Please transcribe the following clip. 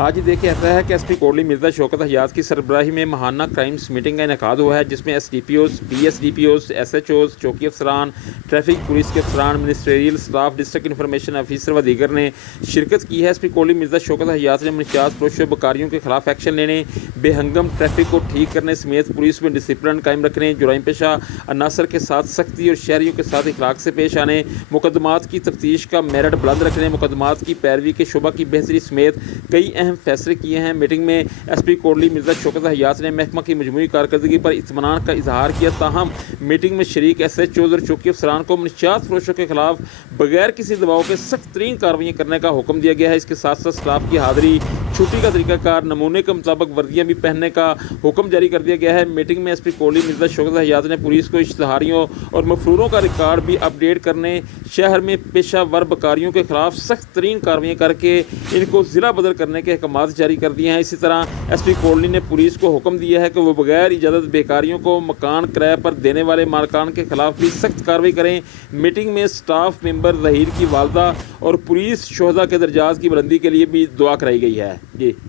آج ہی دیکھیں ایسا ہے کہ ایس پی کوٹلی مرزا شوکت حیات کی سربراہی میں ماہانہ کرائمز میٹنگ کا انعقاد ہوا ہے، جس میں S D P Os, P S D P Os, S H Os, چوکی افسران، ٹریفک پولیس کے افسران، ministerial staff, district information officer و دیگر نے شرکت کی ہے۔ ایس پی کوٹلی مرزا شوکت حیات نے منشیات فروشوں بکاریوں کے خلاف ایکشن لینے، بے ہنگم ٹریفک کو ٹھیک کرنے سمیت پولیس میں ڈسپلن قائم رکھنے، جرائم پیشہ عناصر کے ساتھ سختی اور شہریوں کے ساتھ اخلاق سے پیش آنے، مقدمات کی تفتیش کا میرٹ بلند رکھنے، مقدمات کی پیروی کے شعبہ کی بہتری سمیت کئی اہم فیصلے کیے ہیں۔ میٹنگ میں ایس پی کوٹلی مرزا شوکت حیات نے محکمہ کی مجموعی کارکردگی پر اطمینان کا اظہار کیا۔ تاہم میٹنگ میں شریک ایس ایچ اوز اور چوکی افسران کو منشیات فروشوں کے خلاف بغیر کسی دباؤ کے سخت ترین کارروائیاں کرنے کا حکم دیا گیا ہے۔ اس کے ساتھ ساتھ اسٹاف کی حاضری، چھٹی کا طریقہ کار، نمونے کے مطابق وردیاں بھی پہننے کا حکم جاری کر دیا گیا ہے۔ میٹنگ میں ایس پی کوٹلی مرزا شوکت حیات نے پولیس کو اشتہاریوں اور مفروروں کا ریکارڈ بھی اپ ڈیٹ کرنے، شہر میں پیشہ ور بکاریوں کے خلاف سخت ترین کارروائیاں کر کے ان کو ضلع بدل کرنے کے احکامات جاری کر دیے ہیں۔ اسی طرح ایس پی کوٹلی نے پولیس کو حکم دیا ہے کہ وہ بغیر اجازت بیکاریوں کو مکان کرائے پر دینے والے مالکان کے خلاف بھی سخت کارروائی کریں۔ میٹنگ میں اسٹاف ممبر ظہیر کی والدہ اور پولیس شہداء کے درجات کی بلندی کے لیے بھی دعا کرائی گئی ہے۔